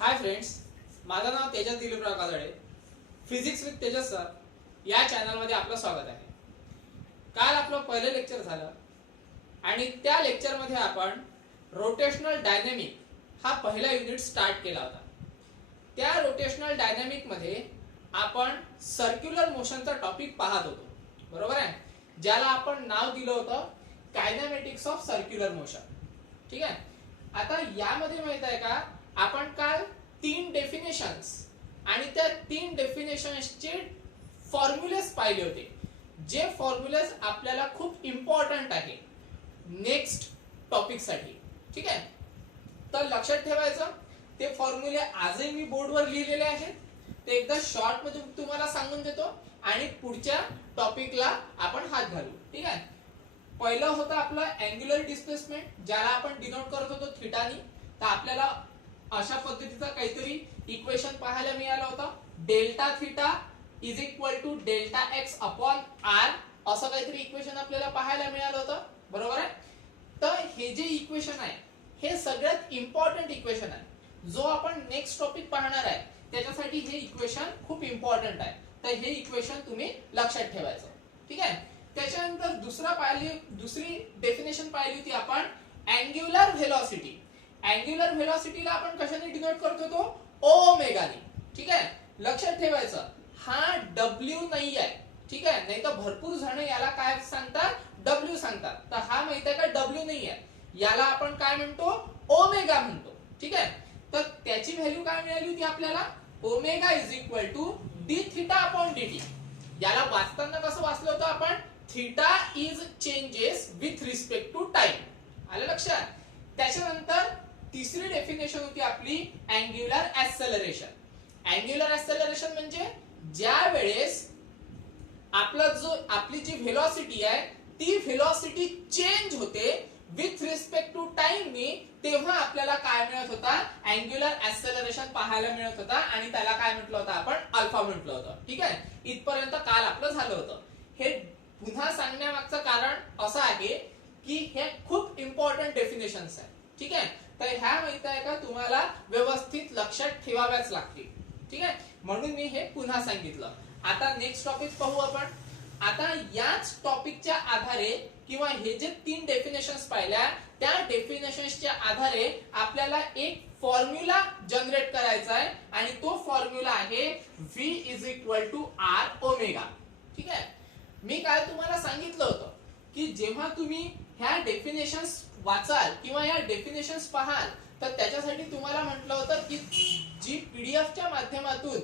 हाय friends, माझं नाव Tejas Diliprao Kajale. Physics with Tejas sir या चॅनलमध्ये आपलं स्वागत आहे. काल आपलं पहिलं लेक्चर झालं आणि त्या लेक्चरमध्ये आपण रोटेशनल डायनॅमिक हा पहिला युनिट स्टार्ट केला होता. त्या रोटेशनल डायनॅमिक मध्ये आपण सर्क्युलर मोशनचा टॉपिक पाहत होतो, बरोबर आहे, ज्याला आपण नाव दिलं होतं कायनेमॅटिक्स ऑफ सर्क्युलर मोशन. ठीक आहे. आता यामध्ये माहित आहे का, आपण काल 3 डेफिनेशन्स आणि त्या 3 डेफिनेशन्सचे फॉर्म्युलेस पाहिले होते, जे फॉर्म्युलेस आपल्याला खूप इम्पॉर्टंट आहे नेक्स्ट टॉपिक साठी. ठीक आहे. तर लक्षात ठेवायचं, ते फॉर्म्युले आजही मी बोर्डवर लिहिलेले आहेत. ते एकदा शॉर्ट मध्ये तुम्हाला सांगून देतो आणि पुढच्या टॉपिकला आपण हात घालू. ठीक आहे. पहिलं होतं आपलं अँग्युलर डिस्प्लेसमेंट, ज्याला आपण डिनोट करत होतो थीटानी. तर आपल्याला अशा पद्धतीचा काहीतरी इक्वेशन पाहायला मिळालं होतं, delta theta is equal to delta x upon r, असं काहीतरी इक्वेशन आपल्याला पाहायला मिळालं होतं, बरोबर आहे. तर हे जे इक्वेशन आहे हे सगळ्यात इम्पॉर्टंट इक्वेशन आहे, जो आपण नेक्स्ट टॉपिक पाहणार आहे त्याच्यासाठी हे इक्वेशन खूप इम्पॉर्टंट आहे. तर हे इक्वेशन तुम्ही लक्षात ठेवायचं. ठीक आहे. त्याच्यानंतर दुसरी डेफिनेशन पाहिली होती आपण अँग्युलर व्हेलॉसिटी. अँग्युलर व्हेलॉसिटीला आपण कशाने डिनोट करत होतो? ओमेगाने. ठीक आहे. लक्षात ठेवायचं, हा डब्ल्यू नाही आहे. ठीक आहे. नाही तर भरपूर जण याला काय सांगतात? डब्ल्यू सांगतात. तर हा माहित आहे का, डब्ल्यू नाही आहे, याला आपण काय म्हणतो? ओमेगा म्हणतो. ठीक आहे. तर त्याची व्हॅल्यू काय मिळाली होती आपल्याला? Omega is equal to d theta upon d t. याला वाचताना कसं वाचलं होतं आपण? Theta is changes with respect to time. आलं लक्षात? त्याच्यानंतर तिसरी डेफिनेशन होती आपली अँग्युलर ऍक्सेलरेशन. अँग्युलर ऍक्सेलरेशन म्हणजे ज्या वेळेस आपली जी व्हेलॉसिटी आहे ती व्हेलॉसिटी चेंज होते विथ रिस्पेक्ट टू टाइम नी, तेव्हा आपल्याला काय मिळत होता? अँग्युलर ऍक्सेलरेशन पाहायला मिळत होता आणि त्याला काय म्हटलं होतं आपण? अल्फा म्हटलं होतं. ठीक आहे. इथपर्यंत काल आपलं झालं होतं. हे पुन्हा सांगण्यामागचं कारण असं आहे की हे खूप इम्पॉर्टंट डेफिनेशन्स आहे. ठीक आहे. तर ह्या माहित आहे का, तुम्हाला व्यवस्थित लक्षात ठेवाव्याच लागतील. ठीक आहे. म्हणून मी हे पुन्हा सांगितलं. आता नेक्स्ट टॉपिक पाहू आपण. आता याच टॉपिकच्या आधारे किंवा हे जे 3 डेफिनेशन्स पाहिल्या त्या डेफिनेशन्सच्या आधारे आपल्याला एक फॉर्म्युला जनरेट करायचा आहे आणि तो फॉर्म्युला आहे V is equal to R omega. ठीक आहे. मी काय तुम्हाला सांगितलं होतं की जेव्हा तुम्ही ह्या डेफिनेशन्स वाचाल किंवा या डेफिनेशन्स पाहाल तर त्याच्यासाठी तुम्हाला म्हटलं होतं की जी पीडीएफच्या माध्यमातून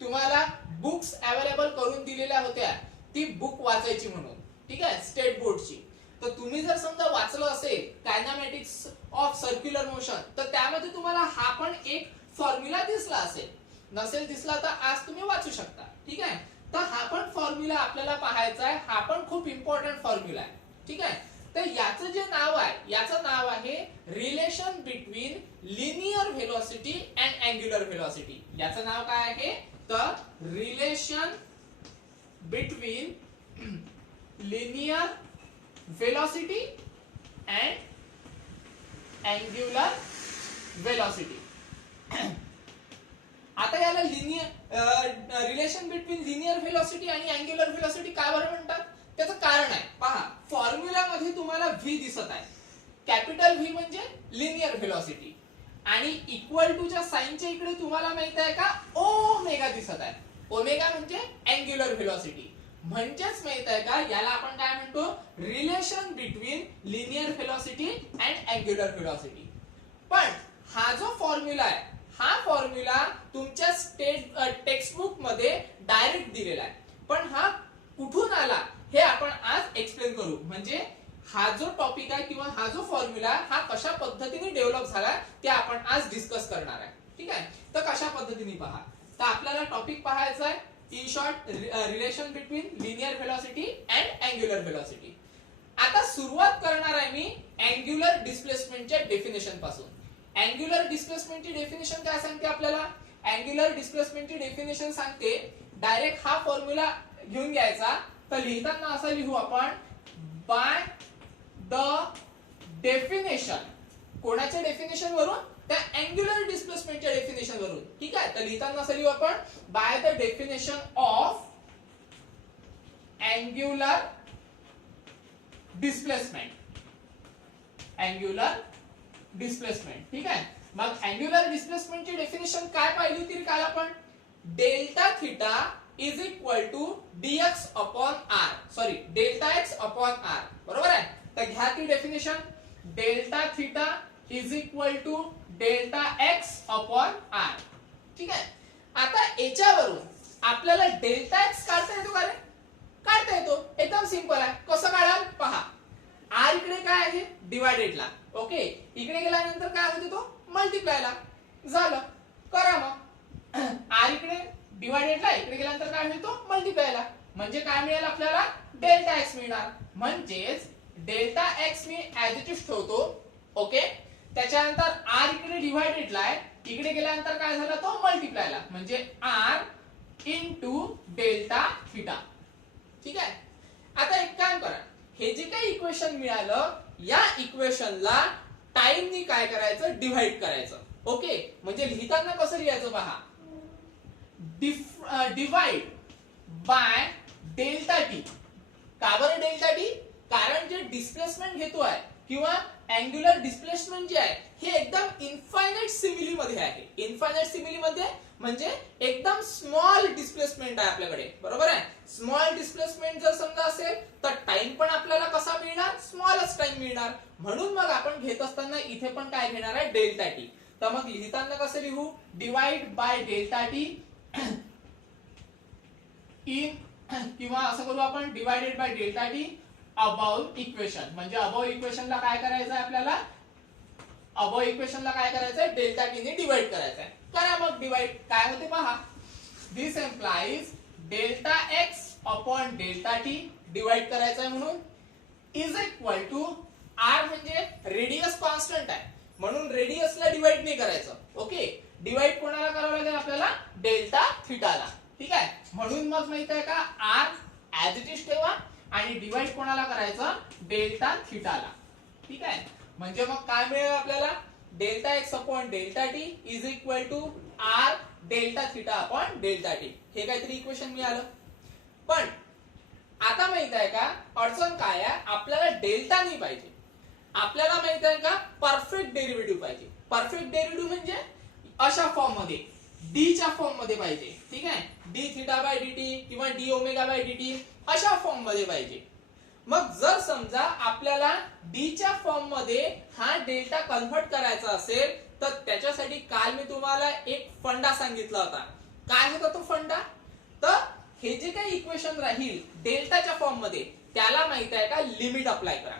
तुम्हाला बुक्स अवेलेबल करून दिलेल्या होत्या ती बुक वाचायची म्हणून. ठीक आहे. स्टेट बोर्डची. तर तुम्ही जर समजा वाचलं असेल कायनेमॅटिक्स ऑफ सर्क्युलर मोशन, तर त्यामध्ये तुम्हाला हा पण एक फॉर्म्युला दिसला असेल. नसेल दिसला तर आज तुम्ही वाचू शकता. ठीक आहे. तर हा पण फॉर्म्युला आपल्याला पाहायचा आहे. हा पण खूप इम्पॉर्टंट फॉर्म्युला आहे. ठीक आहे. तर याचं जे नाव आहे, याचं नाव आहे relation between linear velocity and angular velocity. याचं नाव काय आहे? तर relation between linear velocity and angular velocity. आता याला रिलेशन बिटवीन लिनियर व्हेलॉसिटी आणि अँग्युलर व्हेलॉसिटी का बरं म्हणतात? त्याचं कारण आहे. पहा, फॉर्म्युला मध्ये तुम्हाला व्ही दिसत आहे. कॅपिटल व्ही म्हणजे लिनियर व्हेलॉसिटी आणि इक्वल टू च्या साइनच्या इकडे तुम्हाला माहित आहे का, ओमेगा दिसत आहे. ओमेगा म्हणजे अँग्युलर व्हेलॉसिटी. म्हणजेच माहित आहे का, याला आपण काय म्हणतो? Relation between linear velocity and angular velocity. पण हा जो फॉर्म्युला आहे, हा फॉर्म्युला तुमच्या टेक्स्टबुक मध्ये डायरेक्ट दिलेला आहे. पण हा कुठून आला हे आपण आज एक्सप्लेन करू. म्हणजे हा जो टॉपिक आहे किंवा हा जो फॉर्म्युला हा कशा पद्धतीने डेव्हलप झाला ते आपण आज डिस्कस करणार आहे. ठीक आहे. तर कशा पद्धतीने पहा. तर आपल्याला टॉपिक पाहायचा आहे in short relation between linear velocity and angular velocity. आता सुरुवात करणार आहे मी अँग्युलर डिस्प्लेसमेंटच्या डेफिनेशन पासून. अँग्युलर डिस्प्लेसमेंटची डेफिनेशन काय सांगते आपल्याला? अँग्युलर डिस्प्लेसमेंटची डेफिनेशन सांगते डायरेक्ट हा फॉर्म्युला घेऊन घ्यायचा. तर लिहिताना असं लिहू आपण, बाय द डेफिनेशन. कोणाच्या डेफिनेशन वरून? त्या अँग्युलर डिस्प्लेसमेंटच्या डेफिनेशन वरून. वरून, ठीक आहे. तर लिहिताना असं लिहू आपण by the definition of angular displacement. Angular displacement, ठीक आहे. मग अँग्युलर डिस्प्लेसमेंटची डेफिनेशन काय पाहिली होती काल आपण? Delta theta is equal to dx upon r, sorry delta x upon r, बरोबर आहे. तर घ्या ती definition. Delta theta is equal to delta x upon r, ठीक आहे. आता याच्यावरून आपल्याला डेल्टा x काढता येतो का रे? काढता येतो, एकदम सिंपल आहे. कसं काढाल पहा. r इकडे काय आहे? डिवायडेडला, ओके. इकडे गेल्यानंतर काय होते तो? मल्टिप्लायला. झालं, करा मग. r इकडे डिवायडेडला, इकडे गेल्यानंतर काय होईल तो? मल्टिप्लायला. म्हणजे काय मिळेल आपल्याला? डेल्टा x मिळणार. म्हणजेच delta x me as it is ठेवतो, ओके. त्याच्यानंतर r इकडे डिवायडेडला आहे, इकडे गेल्यानंतर काय झालं तो? मल्टिप्लायला. म्हणजे r इंटू डेल्टा थिटा, ठीक आहे. आता एक काम करा, हे जे काही इक्वेशन मिळालं या इक्वेशनला टाइमनी काय करायचं? डिवाइड करायचं, ओके. म्हणजे लिहिताना कसं लिहायचं पहा. Divide by delta T. का बरं डेल्टा टी? कारण जे डिस्प्लेसमेंट घेतोय किंवा अँग्युलर डिस्प्लेसमेंट जे आहे हे एकदम इन्फायनाइट सिमिली मध्ये आहे. इन्फायनाइट सिमिली मध्ये म्हणजे एकदम स्मॉल डिस्प्लेसमेंट आहे आपल्याकडे, बरोबर आहे. स्मॉल डिस्प्लेसमेंट जर समजा असेल तर टाइम पण आपल्याला कसा मिळणार? स्मॉलच टाइम मिळणार. म्हणून मग आपण घेत असताना इथे पण काय घेणार आहे? Delta T. तर मग लिहिताना कसं लिहू? Divide by delta T in, किंवा असं करू आपण divided by delta T about equation. म्हणजे अबाउट इक्वेशनला काय करायचं आहे आपल्याला? अबाउट इक्वेशनला काय करायचं आहे? डेल्टा टी ने डिवाइड करायचं आहे. करा मग डिवाइड. काय होते पहा. This employees delta x upon delta T, divide करायचं आहे म्हणून, इज इक्वल टू r म्हणजे रेडियस कॉन्स्टंट आहे म्हणून रेडियसला डिवाइड नाही करायचं, ओके. डिवाइड कोणाला करावं लागेल आपल्याला? डेल्टा थिटाला, ठीक आहे. म्हणून मग माहित आहे का? r ऍज इट इज ठेवा आणि डिवाइड कोणाला करायचं? डेल्टा थिटाला, ठीक आहे. म्हणजे मग काय मिळेल आपल्याला? Delta x upon delta T is equal to r delta theta upon delta t. हे काहीतरी इक्वेशन मिळालं. पण आता माहित आहे का अडचण काय आहे? आपल्याला डेल्टा नाही पाहिजे, आपल्याला माहित आहे का परफेक्ट डेरिव्हेटिव्ह पाहिजे. परफेक्ट डेरिव्हेटिव्ह म्हणजे अशा फॉर्म मध्ये, डी च्या फॉर्म मध्ये पाहिजे, ठीक आहे. डी थिटा बाय dt किंवा डी ओमेगा बाय dt अशा फॉर्म मध्ये पाहिजे. मग जर समजा आपल्याला डी च्या फॉर्म मध्ये हा डेल्टा कन्व्हर्ट करायचा असेल तर त्याच्यासाठी काल मी तुम्हाला एक फंडा सांगितला होता. काय होता तो फंडा? तर हे जे काही इक्वेशन राहील डेल्टाच्या फॉर्म मध्ये त्याला माहित आहे का लिमिट अप्लाय करा.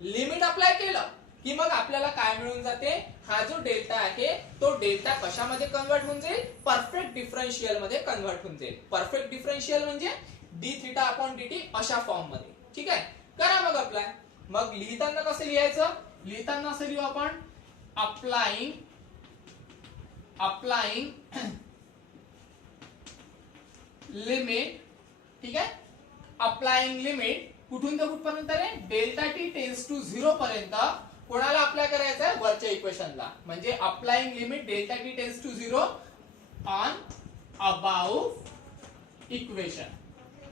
लिमिट अप्लाय केलं की मग आपल्याला काय मिळून जाते? हा जो डेल्टा आहे तो डेल्टा कशामध्ये कन्वर्ट होऊन जाईल? परफेक्ट डिफरन्शियल मध्ये कन्वर्ट होऊन जाईल. परफेक्ट डिफरन्शियल म्हणजे डी थिटा अपॉन dt अशा फॉर्म मध्ये, ठीक आहे. करा मग अप्लाय. मग लिहिताना कसं लिहायचं? लिहिताना असं लिहू आपण अप्लाइंग लिमिट, ठीक आहे. अप्लाइंग लिमिट कुठून ते कुठपर्यंत रे? डेल्टा टी टेन्स टू 0 पर्यंत कोणाला अप्लाय करायचं आहे? वरच्या इक्वेशनला. म्हणजे applying limit delta T tends to 0 on about equation,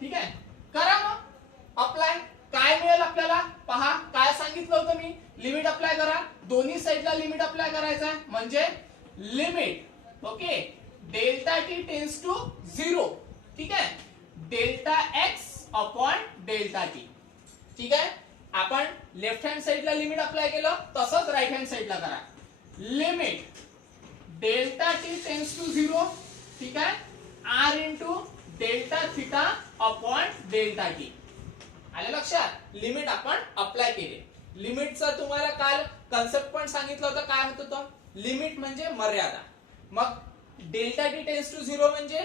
ठीक आहे. करा मग अप्लाय. काय मिळेल आपल्याला पहा. काय सांगितलं होतं मी? लिमिट अप्लाय करा. दोन्ही साइडला लिमिट अप्लाय करायचं आहे. म्हणजे limit, okay, delta T tends to 0, ठीक आहे, delta x upon delta T, ठीक आहे. आपण लेफ्ट हँड साइडला लिमिट अप्लाय केलं तसंच राईट हँड साइडला करा. Limit delta T tends to 0, ठीक आहे, r into delta theta upon delta T. आलं लक्षात? लिमिट आपण अप्लाय केले. लिमिटचा तुम्हाला काल कन्सेप्ट पण सांगितलं होतं. काय होतं तो? लिमिट म्हणजे मर्यादा. मग डेल्टा टी टेन्स टू 0 म्हणजे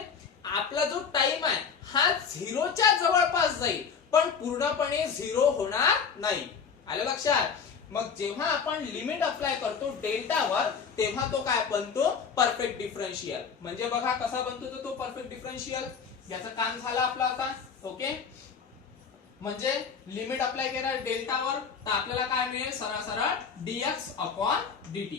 आपला जो टाइम आहे हा 0च्या जवळपास जाईल पण पूर्णपणे 0 होणार नाही. आलं लक्षात? मग जेव्हा आपण लिमिट अप्लाय करतो डेल्टावर तेव्हा तो काय बनतो? Perfect differential. म्हणजे बघा कसा बनतो तो परफेक्ट डिफरन्शियल. याचं काम झालं आपलं आता, ओके. म्हणजे लिमिट अप्लाय केलं डेल्टावर तर आपल्याला काय मिळेल? सरळ सरळ dx अपॉन dt.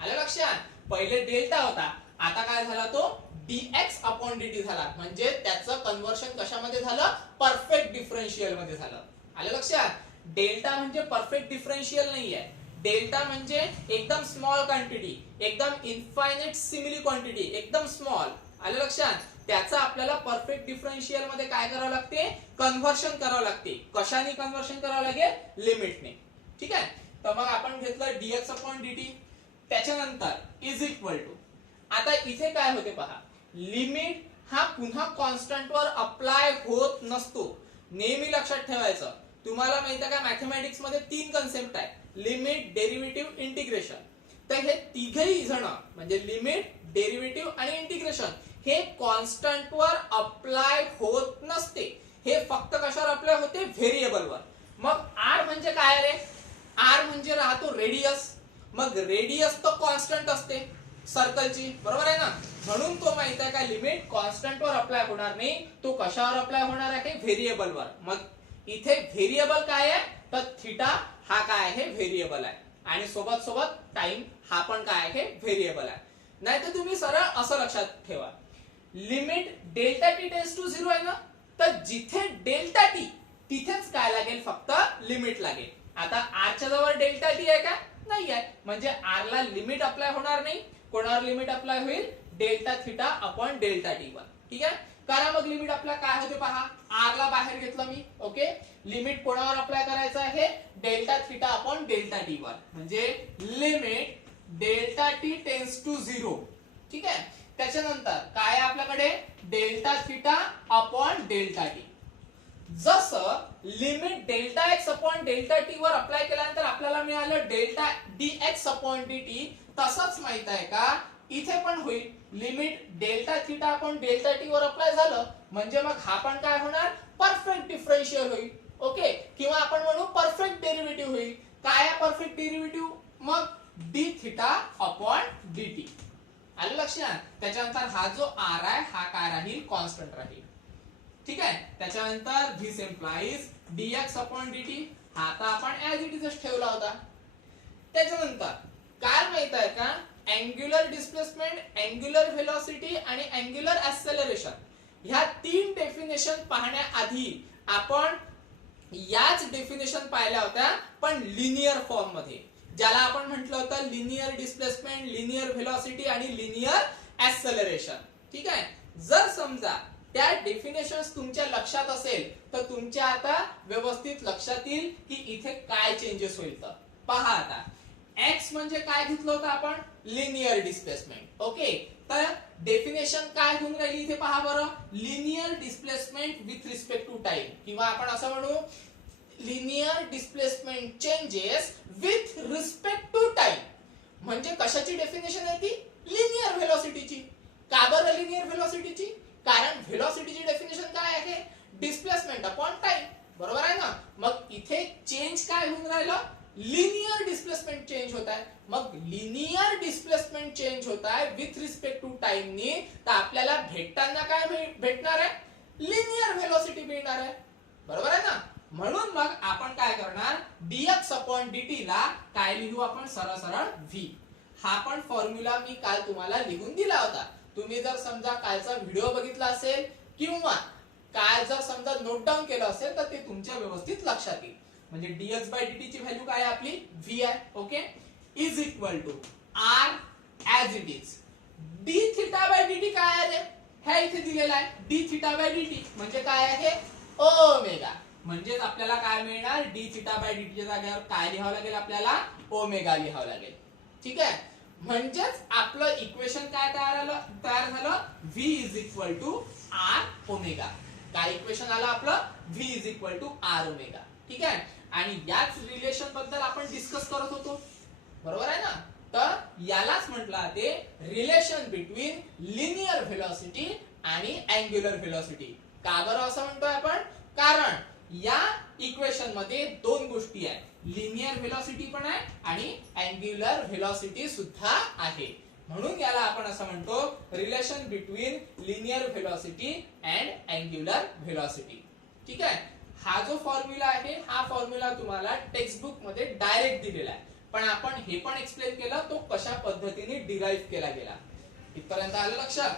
आलं लक्षात? पहिले डेल्टा होता आता काय झाला तो dx अपॉन dt झाला, म्हणजे त्याचं कन्व्हर्शन कशामध्ये झालं, परफेक्ट डिफरन्शियल मध्ये झालं. आलं लक्षात? डेल्टा म्हणजे परफेक्ट डिफरन्शियल नाहीये. डेल्टा म्हणजे एकदम स्मॉल क्वांटिटी, एकदम इन्फायनाइट सिमिली क्वांटिटी, एकदम स्मॉल. आलं लक्षात? त्याचं आपल्याला परफेक्ट डिफरन्शियल मध्ये काय करावं लागते, कन्व्हर्शन करावं लागते. कशाने कन्व्हर्शन करावं लागेल, लिमिटने. ठीक आहे. तर मग आपण घेतलं dx अपॉन dt. त्याच्यानंतर इज इक्वल टू, आता इथे काय होते पहा, लिमिट हा पुन्हा कॉन्स्टंट वर अप्लाय होत नसतो. नेहमी लक्षात ठेवायचं. तुम्हाला माहिती आहे का, मॅथमॅटिक्स मध्ये 3 कन्सेप्ट आहे, लिमिट, डेरिव्हेटिव्ह, इंटिग्रेशन. तर हे तिघही जण म्हणजे लिमिट, डेरिव्हेटिव्ह आणि इंटिग्रेशन हे कॉन्स्टंट वर अप्लाय होत नसते. हे फक्त कशावर अप्लाय होते, व्हेरिएबल वर. मग आर म्हणजे काय रे, आर म्हणजे राहतो रेडियस. मग रेडियस तर कॉन्स्टंट असते सर्कलची, बरोबर आहे ना. म्हणून तो माहित आहे का, लिमिट कॉन्स्टंट वर अप्लाय होणार नाही, तो कशावर अप्लाय होणार आहे, व्हेरिएबल वर. मग इथे व्हेरिएबल काय आहे, तर थिटा हा काय आहे, व्हेरिएबल आहे. आणि सोबत सोबत टाइम हा पण काय आहे, व्हेरिएबल आहे. नाही तर तुम्ही सरळ असं लक्षात ठेवा, limit delta T tends to 0 आहे ना, तर जिथे डेल्टा टी तिथेच काय लागेल, फक्त लिमिट लागेल. आता आर च्या जवळ डेल्टा टी आहे का, नाही आहे, म्हणजे आर ला लिमिट अप्लाय होणार नाही. कोणावर लिमिट अप्लाय होईल, delta theta upon delta T वर. ठीक आहे. करा मग लिमिट अप्लाय काय होते पहा, आर ला बाहेर घेतलं मी. ओके, लिमिट कोणावर अप्लाय करायचं आहे, delta theta upon delta T वर, म्हणजे limit delta T tends to 0. ठीक आहे. त्याच्यानंतर काय आहे आपल्याकडे, delta theta upon delta T. जसं limit delta x upon delta T वर अप्लाय केल्यानंतर आपल्याला मिळालं डेल्टा dx अपॉन dt, तसंच माहित आहे का इथे पण होईल. Limit delta theta upon delta T वर अप्लाय झालं म्हणजे मग हा पण काय होणार, परफेक्ट डिफरन्शियल होईल. ओके, किंवा आपण म्हणू परफेक्ट डेरिव्हेटिव्ह होईल. काय आहे परफेक्ट डेरिव्हेटिव्ह, मग d थिटा अपॉन dt. आलं लक्षात? त्याच्यानंतर हा जो r आहे हा काय राहील, कॉन्स्टंट राहील. ठीक आहे. त्याच्यानंतर this implies dx upon dt हा आता आपण as it is ठेवला होता. त्याच्यानंतर काय माहित आहे का, अँग्युलर डिस्प्लेसमेंट, अँग्युलर व्हेलॉसिटी आणि अँग्युलर ऍक्सेलरेशन ह्या 3 डेफिनेशन पाहण्याआधी आपण याच डेफिनेशन पाहिल्या होत्या, पण लिनियर फॉर्म मध्ये, ज्याला आपण म्हटलं होतं लिनियर डिस्प्लेसमेंट, लिनियर व्हेलॉसिटी आणि लिनियर ऍक्सेलरेशन. ठीक आहे. जर समजा त्या डेफिनेशन्स तुमच्या लक्षात असेल तर तुमच्या आता व्यवस्थित लक्षात येईल की इथे काय चेंजेस होईल. तर पहा आता, x म्हणजे काय घेतलं होतं आपण, लिनियर डिस्प्लेसमेंट. ओके, तर डेफिनेशन काय होऊन राहिली इथे पहा बरं, linear displacement with respect to time, किंवा आपण असं म्हणू linear displacement changes with respect to time. म्हणजे कशाची डेफिनेशन आहे ती, लिनियर व्हेलॉसिटीची. का बरं लिनियर व्हेलॉसिटीची, कारण व्हेलॉसिटीची डेफिनेशन काय आहे, डिस्प्लेसमेंट अपॉन टाइम, बरोबर आहे ना. मग इथे चेंज काय होऊन राहिलं, लिनियर डिस्प्लेसमेंट चेंज होत आहे. मग लिनियर डिस्प्लेसमेंट चेंज होत आहे विथ रिस्पेक्ट टू टाइम नी, तर आपल्याला भेटताना काय भेटणार आहे, लिनियर व्हेलॉसिटी मिळणार आहे, बरोबर आहे ना. म्हणून मग आपण काय करणार, dx अपॉन dt ला काय लिहू आपण, सरळ सरळ v. हा पण फॉर्म्युला मी काल तुम्हाला लिहून दिला होता. तुम्ही जर समजा कालचा व्हिडिओ बघितला असेल किंवा काल जर समजा नोट डाऊन केलं असेल तर ते तुमच्या व्यवस्थित लक्षात येईल. म्हणजे dx बाय dt ची व्हॅल्यू काय आहे आपली, v आहे. Okay, is equal to r as it is. d theta by dt काय आहे रे, हे इथे दिलेला आहे. d थिटा बाय dt म्हणजे काय आहे, ओमेगा. म्हणजेच आपल्याला काय मिळणार, d थिटा बाय dt च्या जागेवर काय लिहावं लागेल, आपल्याला ओमेगा लिहावं लागेल. ठीक आहे. म्हणजेच आपलं इक्वेशन काय तयार झालं, v is equal to r omega. काय इक्वेशन आलं आपलं, v is equal to r omega. ठीक आहे. आणि याच रिलेशन बद्दल आपण डिस्कस करत होतो, बरोबर आहे ना. तर यालाच म्हटलं ते रिलेशन बिटवीन लिनियर व्हेलॉसिटी आणि अँग्युलर व्हेलॉसिटी. का बरं असं म्हणतोय आपण, कारण या इक्वेशन मध्ये 2 गोष्टी आहेत, लिनियर व्हेलॉसिटी पण आहे आणि अँग्युलर व्हेलॉसिटी सुद्धा आहे. म्हणून याला आपण असं म्हणतो relation between linear velocity and angular velocity. ठीक आहे. हा जो फॉर्म्युला आहे हा फॉर्म्युला तुम्हाला टेक्स्ट बुक मध्ये डायरेक्ट दिलेला आहे, पण आपण हे पण एक्सप्लेन केलं तो कशा पद्धतीने डिराइव्ह केला गेला. इथपर्यंत आलं लक्षात?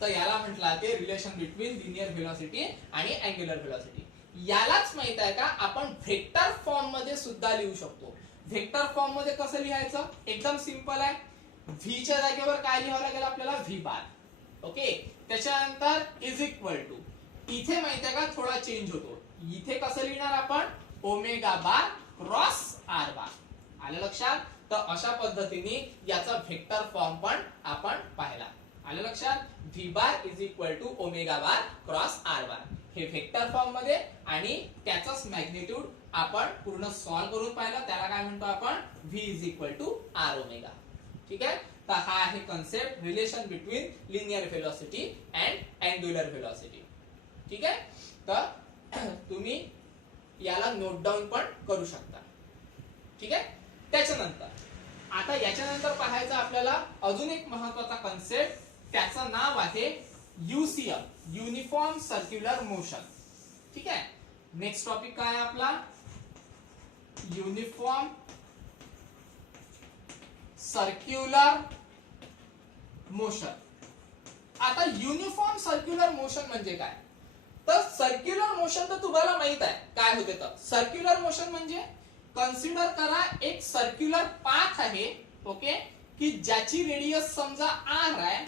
तर याला म्हटलं ते रिलेशन बिटवीन लिनियर व्हेलॉसिटी आणि अँग्युलर व्हेलॉसिटी. यालाच माहित आहे का आपण व्हेक्टर फॉर्म मध्ये सुद्धा लिहू शकतो. व्हेक्टर फॉर्म मध्ये कसं लिहायचं? एकदम सिंपल आहे. व्ही च्या जागेवर काय लिहावं लागेल आपल्याला? व्ही बार. ओके. त्याच्यानंतर इज इक्वल टू, इथे माहित आहे का थोडा चेंज होतो. इथे कसं लिहिणार आपण? Omega bar cross R bar. आलं लक्षात? तर अशा पद्धतीने याचा व्हेक्टर फॉर्म पण आपण पाहिला. आलं लक्षात? V bar is equal to omega bar cross R bar, हे व्हेक्टर फॉर्म मध्ये, आणि त्याचाच मॅग्निट्यूड आपण पूर्ण सॉल्व्ह करून पाहिलं. त्याला काय म्हणतो आपण? V is equal to R omega. ठीक आहे. तर हा आहे concept relation between linear velocity and angular velocity. ठीक आहे. तर तुम्ही याला नोट डाऊन पण करू शकता. ठीक आहे. त्याच्यानंतर आता याच्यानंतर पाहायचं आपल्याला अजून एक महत्वाचा कन्सेप्ट, त्याचं नाव आहे युसीएम, युनिफॉर्म सर्क्युलर मोशन. ठीक आहे. नेक्स्ट टॉपिक काय आहे आपला? Uniform circular motion. आता युनिफॉर्म सर्क्युलर मोशन म्हणजे काय? तर सर्क्युलर मोशन तर तुम्हाला माहित आहे काय होते. तर सर्क्युलर मोशन म्हणजे कन्सिडर करा एक सर्क्युलर पाथ आहे. ओके. की ज्याची रेडियस समजा r आहे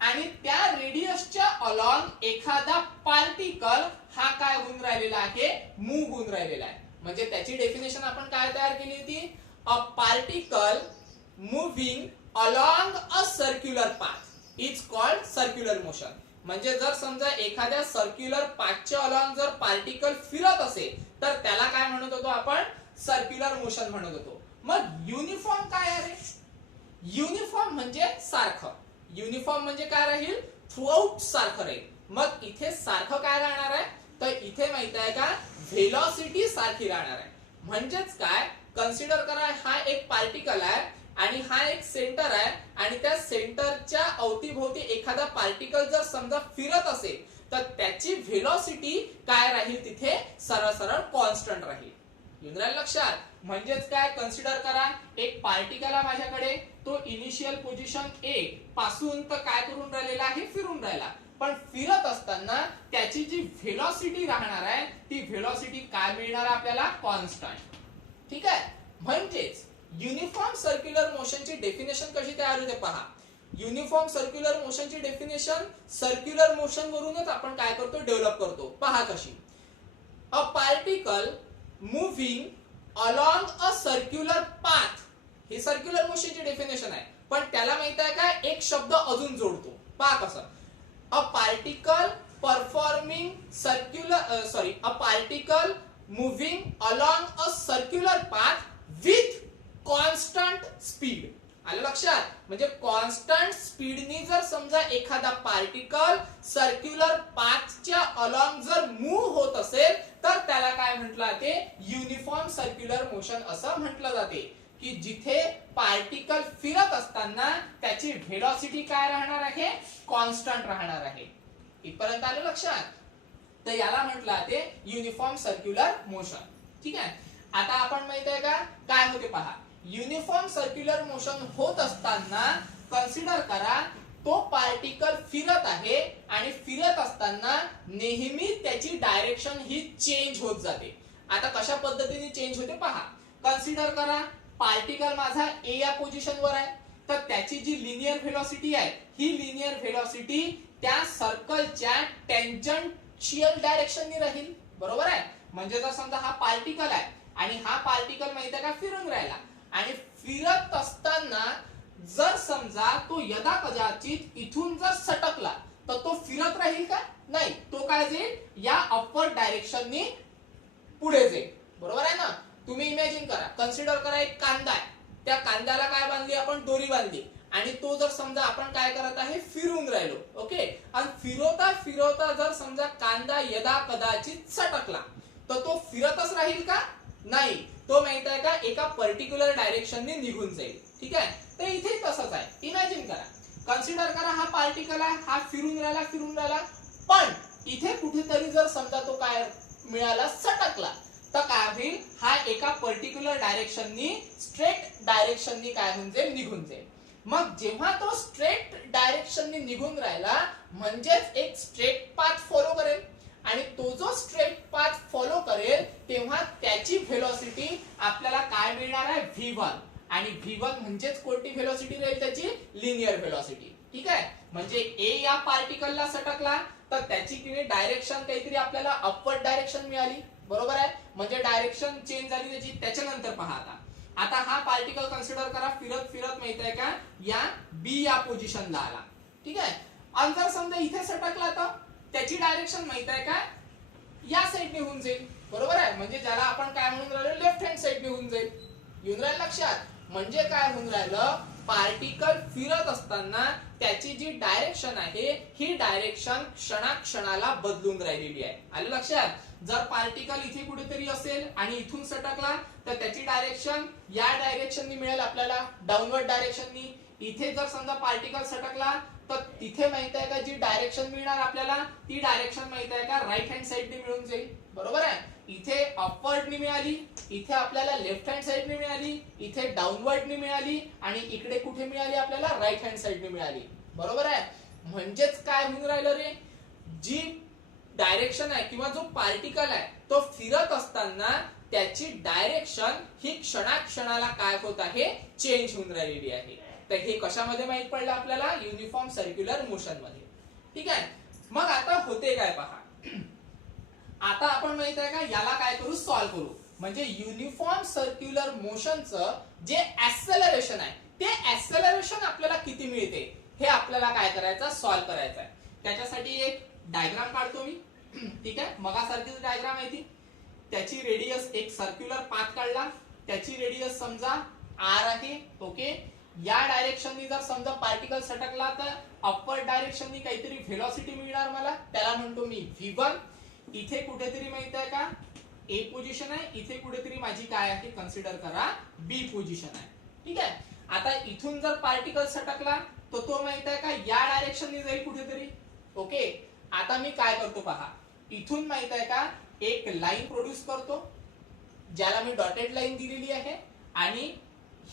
आणि त्या रेडियसच्या अलॉंग एखादा पार्टिकल हा काय होऊन राहिलेला आहे? मूव्ह होऊन राहिलेला आहे. म्हणजे त्याची डेफिनेशन आपण काय तयार केली होती? अ particle moving along a circular path is called circular motion. म्हणजे जर समजा एखाद्या सर्क्युलर पाथच्या अलॉंग जर पार्टिकल फिरत असेल तर त्याला काय म्हणत होतो आपण? सर्क्युलर मोशन म्हणत होतो. मग युनिफॉर्म काय आहे? युनिफॉर्म म्हणजे सारखं. युनिफॉर्म म्हणजे काय राहील? थ्रूआउट सारखं राहील. मग इथे सारखं काय राहणार आहे? तर इथे माहित आहे का व्हेलॉसिटी सारखी राहणार आहे. म्हणजेच काय? कन्सिडर करा हा एक पार्टिकल आहे आणि हा एक सेंटर आहे आणि त्या सेंटरच्या अवतीभोवती एखादा पार्टिकल जर समजा फिरत असेल तर त्याची व्हेलॉसिटी काय राहील? तिथे सरळ सरळ कॉन्स्टंट राहील. येऊन राहिलं लक्षात? म्हणजेच काय? कन्सिडर करा एक पार्टिकल आहे माझ्याकडे, तो इनिशियल पोझिशन ए पासून तर काय करून राहिलेला आहे? फिरून राहिला. पण फिरत असताना त्याची जी व्हेलॉसिटी राहणार आहे ती व्हेलॉसिटी काय मिळणार आपल्याला? कॉन्स्टंट. ठीक आहे. म्हणजेच युनिफॉर्म सर्क्युलर मोशनची डेफिनेशन कशी तयार होते पहा. युनिफॉर्म सर्क्युलर मोशनची डेफिनेशन सर्क्युलर मोशन वरूनच आपण काय करतो? डेव्हलप करतो. पहा कशी. A particle moving along a circular path, ही सर्क्युलर मोशनची डेफिनेशन आहे. पण त्याला माहित आहे का एक शब्द अजून जोडतो. पहा कसं. A particle performing circular a particle moving along a circular path with constant speed. आलं लक्षात? म्हणजे कॉन्स्टंट स्पीडनी जर समजा एखादा पार्टिकल सर्क्युलर पाथच्या अलॉंग जर मूव्ह होत असेल तर त्याला काय म्हटलं जाते? युनिफॉर्म सर्क्युलर मोशन असं म्हटलं जाते. की जिथे पार्टिकल फिरत असताना त्याची व्हेलॉसिटी काय राहणार आहे? कॉन्स्टंट राहणार आहे. इथपर्यंत आलं लक्षात? तर याला म्हटलं जाते युनिफॉर्म सर्क्युलर मोशन. ठीक आहे. आता आपण माहित आहे का काय होते पहा. युनिफॉर्म सर्क्युलर मोशन होत असताना कन्सिडर करा तो पार्टिकल फिरत आहे आणि फिरत असताना नेहमी त्याची डायरेक्शन ही चेंज होत जाते. आता कशा पद्धतीने चेंज होते पहा. कन्सिडर करा पार्टिकल माझा ए या पोझिशन वर आहे तर त्याची जी लिनियर व्हेलॉसिटी आहे ही लिनियर व्हेलॉसिटी त्या सर्कलच्या टेंजंशियल डायरेक्शननी राहील. बरोबर आहे? म्हणजे जर समजा हा पार्टिकल आहे आणि हा पार्टिकल माहित आहे का फिरून राहिला आणि फिरत असताना जर समजा तो यदा कदाचित इथून जर सटकला तर तो फिरत राहील का? नाही. तो काय जाईल? या अपवर्ड डायरेक्शननी पुढे जाईल. बरोबर आहे ना? तुम्ही इमॅजिन करा. कन्सिडर करा एक कांदा आहे. त्या कांद्याला काय बांधली आपण? दोरी बांधली आणि तो जर समजा आपण काय करत आहे? फिरून राहिलो. ओके. आणि फिरवता फिरवता जर समजा कांदा यदा कदाचित सटकला तर तो फिरतच राहील का? नाही. तो माहित आहे का एका पर्टिक्युलर डायरेक्शनने निघून जाईल. ठीक आहे. तर इथे तसंच आहे. इमॅजिन करा. कन्सिडर करा हा पार्टिकल आहे, हा फिरून राहिला पण इथे कुठेतरी जर समजा तो काय मिळाला? सटकला तर काय होईल? हा एका पर्टिक्युलर डायरेक्शननी स्ट्रेट डायरेक्शननी काय होऊन जाईल? निघून जाईल. मग जेव्हा तो स्ट्रेट डायरेक्शनने निघून राहिला म्हणजेच एक स्ट्रेट पाथ फॉलो करेल आणि तो जो स्ट्रेट पाथ फॉलो करेल तेव्हा त्याची व्हेलॉसिटी आपल्याला काय मिळणार आहे v1 आणि v1 म्हणजेच कोणती व्हेलॉसिटी राहील त्याची लिनियर व्हेलॉसिटी. ठीक आहे, म्हणजे a या पार्टिकलला सटकला तर त्याची किती डायरेक्शन काहीतरी आपल्याला अपवर्ड डायरेक्शन मिळाली. बरोबर आहे, म्हणजे डायरेक्शन चेंज झाली त्याची. त्याच्यानंतर पहा आता हा पार्टिकल कन्सिडर करा फिरत फिरत माहित आहे का या बी या पोझिशनला आला. ठीक आहे, आणि जर समजा इथे सटकला तर त्याची डायरेक्शन माहित आहे का या साइडने होऊन जाईल. बरोबर आहे, म्हणजे ज्याला आपण काय म्हणून राहिलो लेफ्ट हँड साइडने होऊन जाईल. येऊन राहिलं लक्षात. म्हणजे काय होऊन राहिलं पार्टिकल फिरत असताना त्याची जी डायरेक्शन आहे ही डायरेक्शन क्षणाक्षणाला बदलून राहिलेली आहे. आलं लक्षात. जर पार्टिकल इथे कुठेतरी असेल आणि इथून सटकला तर त्याची डायरेक्शन या डायरेक्शननी मिळेल आपल्याला डाऊनवर्ड डायरेक्शननी. इथे जर समजा पार्टिकल सटकला तर तिथे माहित आहे का जी डायरेक्शन मिळणार आपल्याला ती डायरेक्शन माहित आहे का राईट हँड साइडने मिळून जाईल. बरोबर आहे, इथे अपवर्डनी मिळाली, इथे आपल्याला लेफ्ट हँड साइडने मिळाली, इथे डाऊनवर्डनी मिळाली आणि इकडे कुठे मिळाली आपल्याला राईट हँड साइडने मिळाली. बरोबर आहे, म्हणजेच काय होऊन राहिलं रे जी डायरेक्शन आहे किंवा जो पार्टिकल आहे तो फिरत असताना त्याची डायरेक्शन ही क्षणाक्षणाला काय होत आहे चेंज होऊन राहिलेली आहे. तर हे कशामध्ये माहित पडलं आपल्याला युनिफॉर्म सर्क्युलर मोशन मध्ये. ठीक आहे, मग आता होते काय पहा. आता आपण माहित आहे का याला काय करू सॉल्व्ह करू. म्हणजे युनिफॉर्म सर्क्युलर मोशनचं जे ऍक्सेलरेशन आहे ते ऍक्सेलरेशन आपल्याला किती मिळते हे आपल्याला काय करायचं सॉल्व्ह करायचं आहे. त्याच्यासाठी एक डायग्राम काढतो मी. ठीक आहे, मगासारखीच डायग्राम आहे ती. त्याची रेडियस एक सर्क्युलर पाथ काढला, त्याची रेडियस समजा r आहे. ओके, या डायरेक्शननी जर समजा पार्टिकल सटकला तर अपवर्ड डायरेक्शननी काहीतरी व्हेलॉसिटी मिळणार मला, त्याला म्हणतो मी v1. इथे कुठेतरी माहित आहे का ए पोझिशन आहे, इथे कुठेतरी माझी काय आहे कन्सिडर करा बी पोझिशन आहे. ठीक आहे, आता इथून जर पार्टिकल सटकला तर तो माहित आहे का या डायरेक्शननी जाईल कुठेतरी. ओके, आता मी काय करतो पहा, इथून माहित आहे का एक लाईन प्रोड्यूस करतो ज्याला मी डॉटेड लाईन दिलेली आहे आणि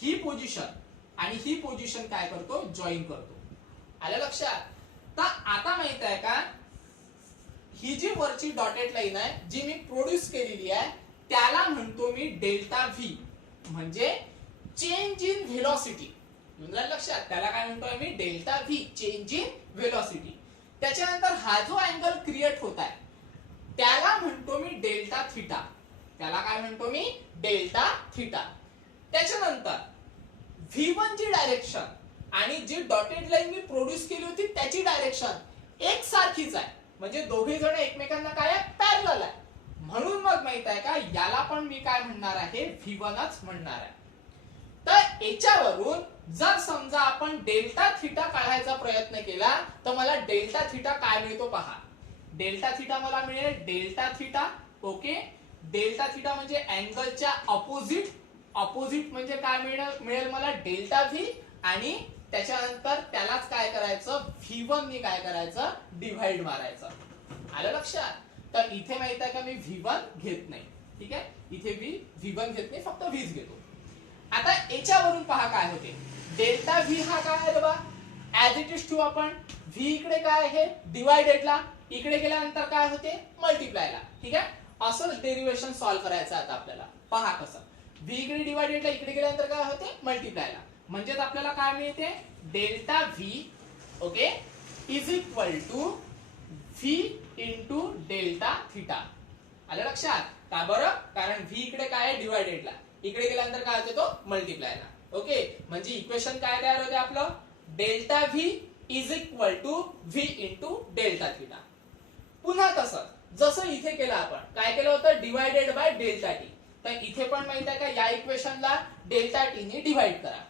ही पोझिशन आणि ही पोझिशन काय करतो जॉईन करतो. आलं लक्षात. तर आता माहित आहे का ही जी वरची डॉटेड लाईन आहे जी मी प्रोड्यूस केलेली आहे त्याला म्हणतो मी डेल्टा व्ही म्हणजे चेंज इन व्हेलॉसिटी. लक्षात, त्याला काय म्हणतोय मी delta V change in velocity. त्याच्यानंतर हा जो अँगल क्रिएट होत आहे त्याला म्हणतो मी डेल्टा थीटा. त्याला काय म्हणतो मी डेल्टा थीटा. त्याच्यानंतर v1 ची डायरेक्शन आणि जी डॉटेड लाईन मी प्रोड्यूस केली होती त्याची डायरेक्शन एक सारखीच आहे. म्हणजे दोघे जण एकमेकांना काय आहे पॅरलल आहे. म्हणून मग माहित आहे का याला पण मी काय म्हणणार आहे v1च म्हणणार आहे. तर याच्यावरून जर समजा आपण डेल्टा थीटा काढायचा प्रयत्न केला तर मला डेल्टा थीटा काय मिळतो पहा. डेल्टा थीटा मला मिळेल delta theta. Okay, delta theta म्हणजे अँगलच्या अपोजिट. अपोजिट म्हणजे काय मिळेल मला डेल्टा व्ही आणि त्याच्यानंतर त्यालाच काय करायचं v1 ने काय करायचं डिवाइड मारायचं. आलं लक्षात. तर इथे माहित आहे का मी v1 घेत नाही. ठीक आहे, इथे v1 घेत नाही, फक्त v's घेतो. आता याच्यावरून पहा काय होते. डेल्टा व्ही हा काय आहे बाबा ऍज इट इज टू आपण v इकडे काय आहे डिवायडेडला, इकडे गेल्यानंतर काय होते मल्टिप्लायला. ठीक आहे, असंच डेरिवेशन सॉल्व्ह करायचं आता आपल्याला. पहा कसं v इकडे डिवायडेडला, इकडे गेल्यानंतर काय होते मल्टिप्लायला. म्हणजेच आपल्याला काय मिळते delta V okay is equal to V into delta theta. आलं लक्षात. का बरं, कारण v इकडे काय आहे डिवायडेडला, इकडे गेल्यानंतर काय होते तो मल्टिप्लायला. ओके, म्हणजे इक्वेशन काय तयार होते आपलं delta V is equal to V into delta theta. पुन्हा तसं जसं इथे केलं आपण काय केलं होतं डिवायडेड बाय डेल्टा टी. तर इथे पण माहित आहे का या इक्वेशनला डेल्टा टी ने डिवाइड करा.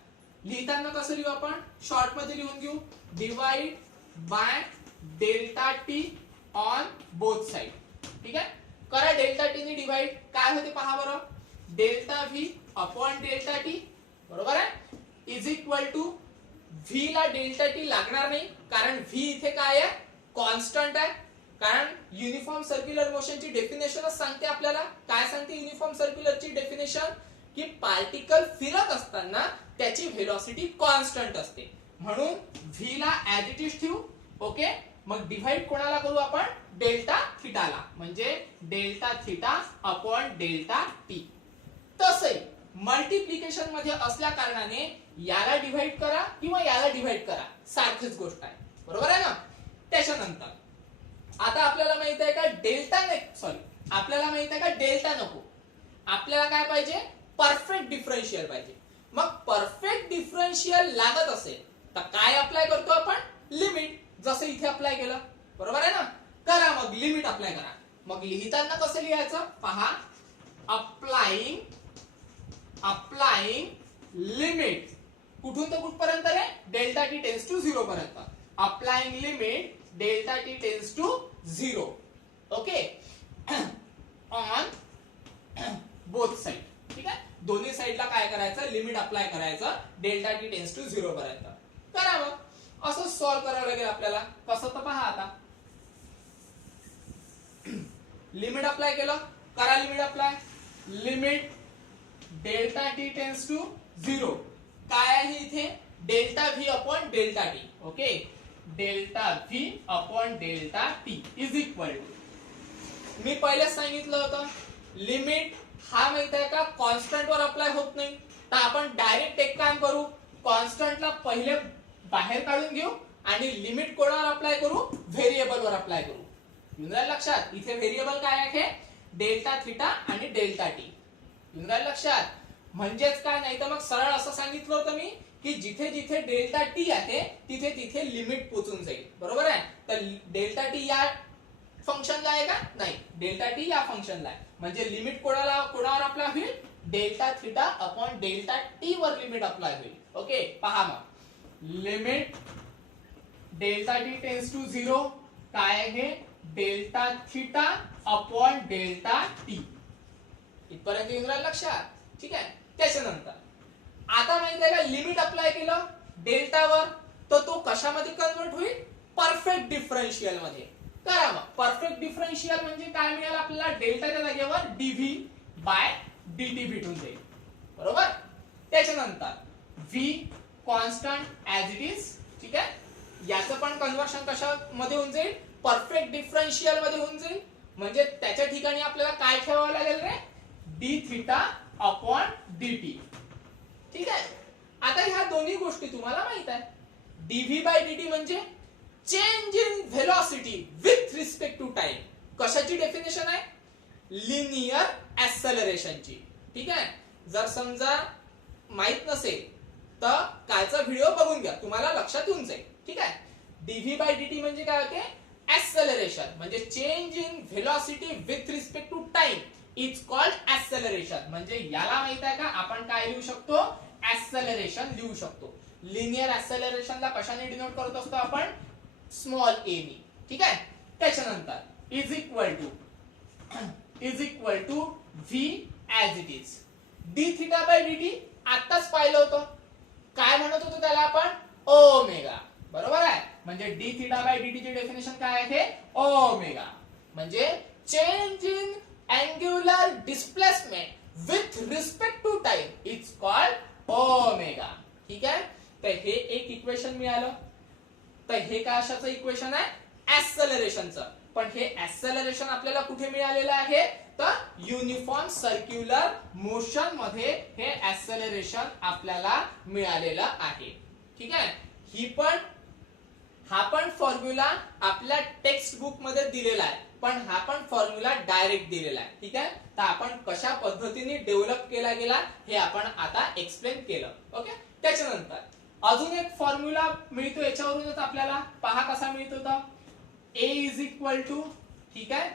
लिहिताना कसं लिहू आपण शॉर्ट मध्ये लिहून घेऊ divide by delta T on both side. ठीक आहे, करा डेल्टा टी ने डिवाइड. काय होते पहा बरं delta V upon delta T. बरोबर आहे, इज इक्वल टू व्ही ला डेल्टा टी लागणार नाही कारण व्ही इथे काय आहे कॉन्स्टंट आहे. कारण युनिफॉर्म सर्क्युलर मोशनची डेफिनेशनच सांगते आपल्याला. काय सांगते युनिफॉर्म सर्क्युलरची डेफिनेशन की पार्टिकल फिरत असताना त्याची व्हेलॉसिटी कॉन्स्टंट असते, म्हणून v ला ऍज इट इज ठेवू. ओके, मग डिव्हाइड कोणाला करू आपण, डेल्टा थीटाला, म्हणजे delta theta upon delta T. तसंही मल्टिप्लिकेशन मध्ये असल्या कारणाने याला डिव्हाइड करा किंवा याला डिव्हाइड करा, सारखीच गोष्ट आहे, बरोबर आहे ना. त्याच्यानंतर आता आपल्याला माहित आहे का डेल्टा नाही, सॉरी, आपल्याला माहित आहे का डेल्टा नको, आपल्याला काय पाहिजे, परफेक्ट डिफरन्शियल पाहिजे. मग परफेक्ट डिफरन्शियल लागत असेल तर काय अप्लाय करतो आपण, लिमिट, जसं इथे अप्लाय केलं, बरोबर आहे ना. करा मग लिमिट अप्लाय करा. मग लिहिताना कसं लिहायचं पहा, अप्लाइंग लिमिट कुठून तर कुठपर्यंत रे, डेल्टा टी टेन्स टू 0 पर्यंत. Applying limit delta T tends to 0. Okay, on both side. ठीक आहे, दोन्ही साइडला काय करायचं, लिमिट अप्लाय करायचं डेल्टा टी टेन्स टू 0 पर्यंत. करा मग असं सॉल्व्ह करावं लागेल आपल्याला. कसं तर पहा आता, लिमिट अप्लाय केलं, करा limit apply. Limit delta T tends to 0 काय आहे इथे, delta V upon delta T. Okay, delta V upon delta T is equal to, मी पहिलेच सांगितलं होतं लिमिट हा माहित आहे का कॉन्स्टंट वर अप्लाय होत नाही, तर आपण डायरेक्ट एक काम करू, कॉन्स्टंटला पहिले बाहेर काढून घेऊ आणि लिमिट कोणावर अप्लाय करू, व्हेरिएबल वर अप्लाय करू. येऊन राहिलं लक्षात, इथे व्हेरिएबल काय आहे, डेल्टा थीटा आणि डेल्टा टी. येऊन राहिलं लक्षात, म्हणजेच काय, नाही तर मग सरळ असं सांगितलं होतं मी की जिथे जिथे डेल्टा टी आहे तिथे तिथे लिमिट पोचून जाईल, बरोबर आहे. तर डेल्टा टी या फंक्शनला आहे का, नाही, डेल्टा टी या फंक्शनला आहे, म्हणजे लिमिट कोणावर अप्लाय होईल, delta theta upon delta T वर लिमिट अप्लाय होईल. ओके, पहा मग limit delta T tends to 0 काय आहे, delta theta upon delta T. इथपर्यंत येऊन राहिलं लक्षात. ठीक आहे, त्याच्यानंतर आता माहिती आहे का लिमिट अप्लाय केलं डेल्टावर, तर तो कशामध्ये कन्वर्ट होईल, परफेक्ट डिफरन्शियल मध्ये. करा मग परफेक्ट डिफरन्शियल म्हणजे काय मिळेल आपल्याला, डेल्टाच्या जागेवर डीव्ही बाय डीटी भेटून जाईल, बरोबर. त्याच्यानंतर V constant as it is. ठीक आहे, याचं पण कन्वर्शन कशामध्ये होऊन जाईल, परफेक्ट डिफरन्शियल मध्ये होऊन जाईल, म्हणजे त्याच्या ठिकाणी आपल्याला काय ठेवावं लागेल रे, डी थीटा अपॉन dt. ठीक आहे, आता ह्या दोन्ही गोष्टी तुम्हाला माहित आहे. dv बाय dt म्हणजे change in velocity with respect to time. कशाची डेफिनेशन आहे, लिनियर ऍक्सेलरेशनची. ठीक आहे, जर समजा माहित नसेल तर कालचा व्हिडिओ बघून घ्या, तुम्हाला लक्षात येऊन जाईल. ठीक आहे, dv बाय dt म्हणजे काय होते, ऍक्सेलरेशन, म्हणजे change in velocity with respect to time is called acceleration. म्हणजे याला माहित आहे का आपण काय लिहू शकतो, ऍक्सेलरेशन लिहू शकतो. लिनियर ऍक्सेलरेशनला कशाने डिनोट करत असतो आपण, स्मॉल ए नी. ठीक आहे, त्याच्यानंतर is equal to V as it is. D theta by D T आताच पाहिलं होतं, काय म्हणत होतो त्याला आपण, ओमेगा, बरोबर आहे. म्हणजे D theta by D T ची डेफिनेशन काय आहे, ओमेगा, म्हणजे change in angular displacement with respect to time is called omega. ठीक आहे, तर हे एक इक्वेशन मिळालं. तर हे कशाचं इक्वेशन आहे, ऍक्सेलरेशनचं. पण हे ऍक्सेलरेशन आपल्याला कुठे मिळालेलं आहे, तर युनिफॉर्म सर्क्युलर मोशन मध्ये हे ऍक्सेलरेशन आपल्याला मिळालेलं आहे. ठीक आहे, हा पण फॉर्म्युला आपल्या टेक्स्ट बुक मध्ये दिलेला आहे, पण हा पण फॉर्म्युला डायरेक्ट दिलेला आहे. ठीक आहे, तर आपण कशा पद्धतीने डेव्हलप केला गेला हे आपण आता एक्सप्लेन केलं. ओके, त्याच्यानंतर अजून एक फॉर्म्युला मिळतो, याच्यावरूनच आपल्याला पहा कसा मिळतो, तर a इज इक्वल टू. ठीक आहे,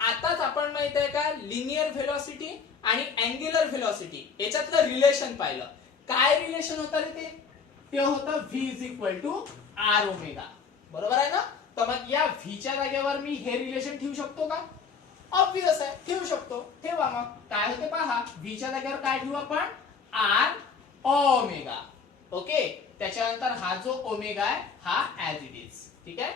आताच आपण माहित आहे का लिनियर व्हेलॉसिटी आणि अँग्युलर व्हेलॉसिटी याच्यातलं रिलेशन पाहिलं. काय रिलेशन होतं रे, ते होतं v is equal to R omega, बरोबर आहे ना. तर मग या व्हीच्या जागेवर मी हे रिलेशन ठेवू शकतो का, ऑब्वियस आहे, ठेवू शकतो. ठेवा मग काय होते पहा, व्हीच्या जागेवर काय ठेवू आपण, आर ओमेगा. ओके, त्याच्यानंतर हा जो ओमेगा आहे हा ऍज इट इज. ठीक आहे,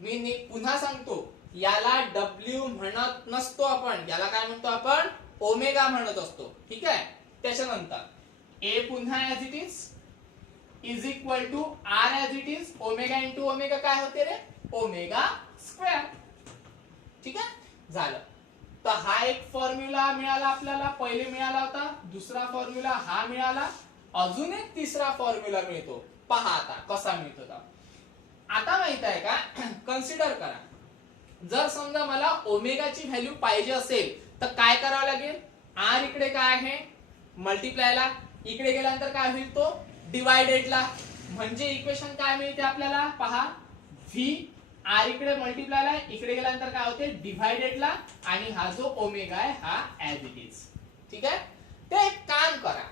मी पुन्हा सांगतो, याला W म्हणत नसतो आपण, याला काय म्हणतो आपण, ओमेगा म्हणत असतो. ठीक आहे, त्याच्यानंतर ए पुन्हा as it is equal to R as it is, omega into omega काय होते रे, ओमेगा स्क्वेअर. ठीक आहे, झालं. तर हा एक फॉर्म्युला मिळाला आपल्याला, पहिले मिळाला होता, दुसरा फॉर्म्युला हा मिळाला, अजून एक तिसरा फॉर्म्युला मिळतो. पहा आता कसा मिळतो तो. आता माहित आहे का, कन्सिडर करा, जर समजा मला ओमेगाची व्हॅल्यू पाहिजे असेल तर काय करावं लागेल, आर इकडे काय आहे मल्टिप्लायला, इकडे गेल्यानंतर काय होईल तो डिवायडेडला, म्हणजे इक्वेशन काय मिळते आपल्याला, पहा व्ही आर इकडे मल्टिप्लायला, इकडे गेल्यानंतर काय होते डिवायडेडला, आणि हा जो ओमेगा आहे हा ऍज इट इज. ठीक आहे, ते एक काम करा,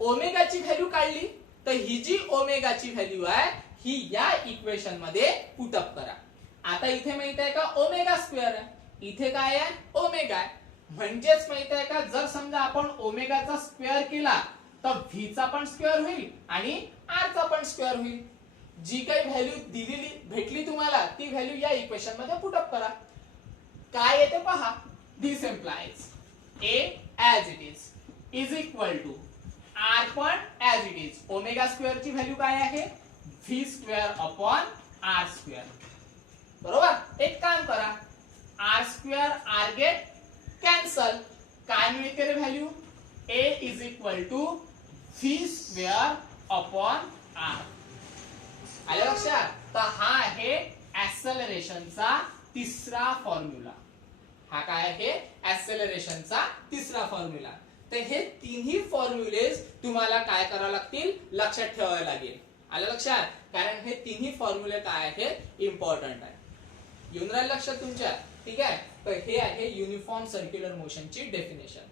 ओमेगाची व्हॅल्यू काढली तर ही जी ओमेगाची व्हॅल्यू आहे ही या इक्वेशन मध्ये पुटअप करा. आता इथे माहित आहे का ओमेगा स्क्वेअर आहे, इथे काय आहे ओमेगा आहे, म्हणजेच माहित आहे का जर समजा आपण ओमेगाचा स्क्वेअर केला तर व्ही चा पण स्क्वेअर होईल आणि आर चा पण स्क्वेअर होईल. जी काही व्हॅल्यू दिलेली भेटली तुम्हाला ती व्हॅल्यू या इक्वेशन मध्ये पुटअप करा. काय येते पहा, this implies a as it is equal to R पण as it is, omega square ची व्हॅल्यू काय आहे V square upon R square. बरोबर, एक काम करा, R square R get cancel, काय मिळते रे value, a is equal to V square upon R. आलं लक्षात. तर हा आहे ऍक्सेलरेशनचा तिसरा फॉर्म्युला. हा काय आहे ऍक्सेलरेशनचा तिसरा फॉर्म्युला. तर हे तिन्ही फॉर्म्युलेज तुम्हाला काय करावे लागतील, लक्षात ठेवावे लागेल. आलं लक्षात, कारण हे तिन्ही फॉर्म्युले काय आहेत इम्पॉर्टंट आहे. येऊन राहिलं लक्षात तुमच्या. ठीक आहे, तर हे आहे युनिफॉर्म सर्क्युलर मोशनची डेफिनेशन.